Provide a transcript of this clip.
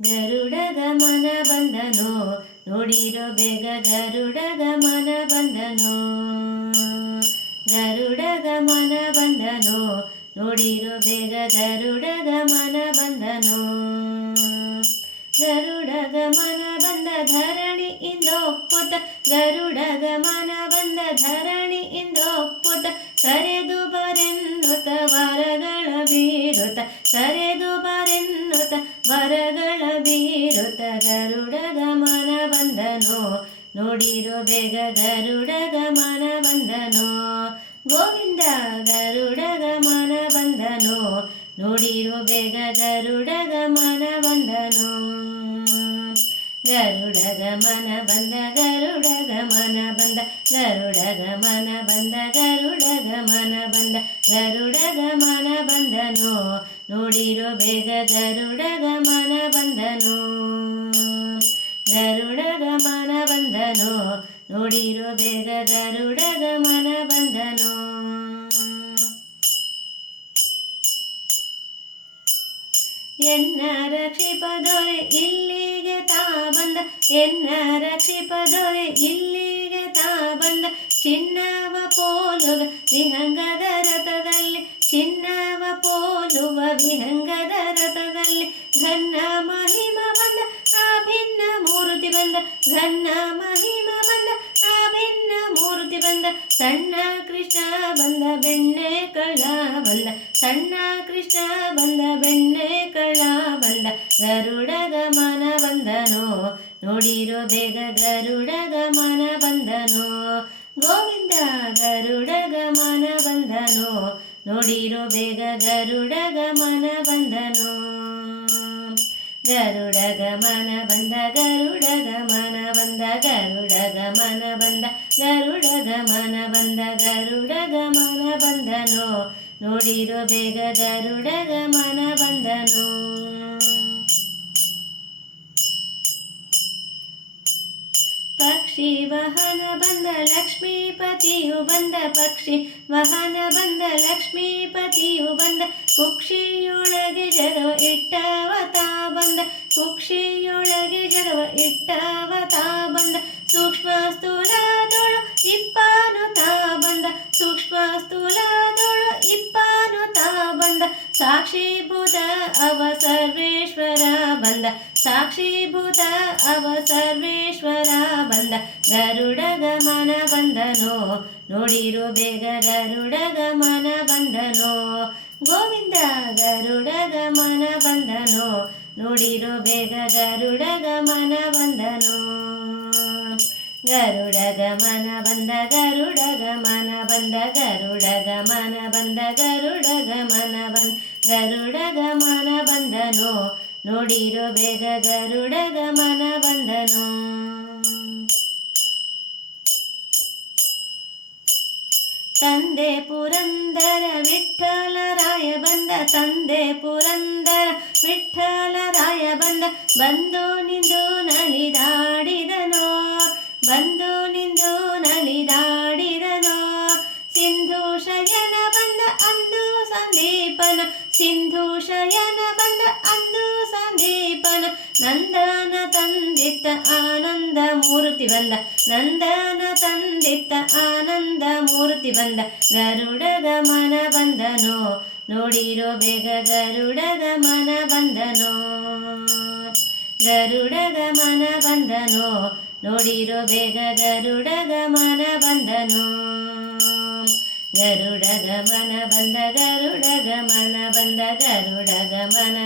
ಗರುಡ ಗಮನ ಬಂದನೋ? ನೋಡಿರೋ ಬೇಗ ಗರುಡ ಗಮನ ಬಂದನೋ? ಗರುಡ ಗಮನ ಬಂದನೋ? ನೋಡಿರೋ ಬೇಗ ಗರುಡ ಗಮನ ಬಂದನೋ? ಗರುಡ ಗಮನ ಬಂದ ಧರಣಿ ಇಂದೊಪ್ಪುತ್ತ ಗರುಡ ಗಮನ ಬಂದ ಧರಣಿ ಇಂದೊಪ್ಪುತ್ತ ಕರೆದು ಬಂದನೋ ನೋಡಿರೋ ಬೇಗ ಗರುಡ ಗಮನ ಬಂದನೋ ಗೋವಿಂದ ಗರುಡ ಗಮನ ಬಂದನೋ ನೋಡಿರೋ ಬೇಗ ಗರುಡ ಗಮನ ಬಂದನೋ ಗರುಡ ಗಮನ ಬಂದ ಗರುಡ ಗಮನ ಬಂದ ಗರುಡ ಗಮನ ಬಂದ ಗರುಡ ಗಮನ ಬಂದ ಗರುಡ ಗಮನ ಬಂದನೋ ನೋಡಿರೋ ಬೇಗ ಗರುಡ ಗಮನ ಬಂದನೋ ಬಂದನೋ. ನೋಡಿರೋ ಬೇಗ ಗರುಡಗ ಮನ ಬಂದನೋ. ಎನ್ನ ರಕ್ಷಿಪದೊರೆ ಇಲ್ಲಿಗೆ ತಾ ಬಂದ. ಎನ್ನ ರಕ್ಷಿಪದೊರೆ ಇಲ್ಲಿಗೆ ತಾ ಬಂದ. ಚಿನ್ನವ ಪೋಲುಗ ವಿಹಂಗದ ಸಣ್ಣ ಕೃಷ್ಣ ಬಂದ, ಬೆಣ್ಣೆ ಕಳ ಬಂದ ಗರುಡ ಗಮನ ಬಂದನು. ನೋಡಿರೋ ಬೇಗ ಗರುಡ ಗಮನ ಬಂದನು. ಗೋವಿಂದ ಗರುಡ ಗಮನ ಬಂದನು. ನೋಡಿರೋ ಬೇಗ ಗರುಡ ಗಮನ ಬಂದನು. ಗರುಡ ಗಮನ ಬಂದ ಗರುಡ ಗಮನ ಬಂದ ಗರುಡ ಗಮನ ಬಂದ ಗರುಡ ಗಮನ ಬಂದ ಗರುಡ ಗಮನ ಬಂದನೋ. ನೋಡಿರೋ ಬೇಗ ಗರುಡ ಗಮನ ಬಂದನು. ಪಕ್ಷಿ ವಾಹನ ಬಂದ ಲಕ್ಷ್ಮೀಪತಿಯು ಬಂದ ಪಕ್ಷಿ, ವಾಹನ ಬಂದ ಲಕ್ಷ್ಮೀಪತಿಯು ಬಂದ ಕುಕ್ಷಿಯೊಳಗೆ ಜಗವ ಇಟ್ಟವ ತಾ ಬಂದ, ಕುಕ್ಷಿಯೊಳಗೆ ಜಗವ ಇಟ್ಟವ ತಾ ಬಂದ ಸೂಕ್ಷ್ಮ ಸ್ಥೂಲದೊಳು ಇಪ್ಪಾನು ತಾ ಬಂದ ಸೂಕ್ಷ್ಮ ಸಾಕ್ಷೀಭೂತ ಅವ ಸರ್ವೇಶ್ವರ ಬಂದ. ಸಾಕ್ಷೀಭೂತ ಅವ ಸರ್ವೇಶ್ವರ ಬಂದ. ಗರುಡ ಗಮನ ಬಂದನೋ? ನೋಡಿರು ಬೇಗ ಗರುಡ ಗಮನ ಬಂದನೋ? ಗೋವಿಂದ ಗರುಡ ಗಮನ ಬಂದನೋ? ನೋಡಿರು ಬೇಗ ಗರುಡ ಗಮನ ಬಂದನೋ? ಗರುಡ ಗಮನ ಬಂದ ಗರುಡ ಗಮನ ಬಂದ. ಗರುಡ ಗಮನ ಬಂದ ಗರುಡ ಗಮನ ಬಂದ. ಗರುಡ ಗಮನ ಬಂದನು. ನೋಡಿರೋ ಬೇಗ ಗರುಡ ಗಮನ ಬಂದನು. ತಂದೆ ಪುರಂದರ ವಿಠಲರಾಯ ಬಂದ, ತಂದೆ ಪುರಂದರ ವಿಠಲರಾಯ ಬಂದ, ಬಂದು ನಿಂದು ನಲಿದಾಡಿದನೋ ಬಂದು ನಿಂದು ನಲಿದಾಡಿದನೋ ಸಿಂಧು ಶಯನ ಬಂದ, ಅಂದು ಸಂದೀಪನ ಸಿಂಧು ಶಯನ ಬಂದ ಅಂದು ಸಂದೀಪನ ನಂದನ ತಂದಿತ್ತ ಆನಂದ ಮೂರ್ತಿ ಬಂದ, ನಂದನ ತಂದಿತ್ತ ಆನಂದ ಮೂರ್ತಿ ಬಂದ ಗರುಡ ಗಮನ ಬಂದನೋ, ನೋಡಿರೋ ಬೇಗ ಗರುಡ ಗಮನ ಬಂದನೋ ಗರುಡ ಗಮನ ಬಂದನೋ, ನೋಡಿರೋ ಬೇಗ ಗರುಡ ಗಮನ ಬಂದನೋ ಗರುಡ ಗಮನ ಬಂದ ಗರುಡ ಬಂದ ಗರುಡ ಗಮನ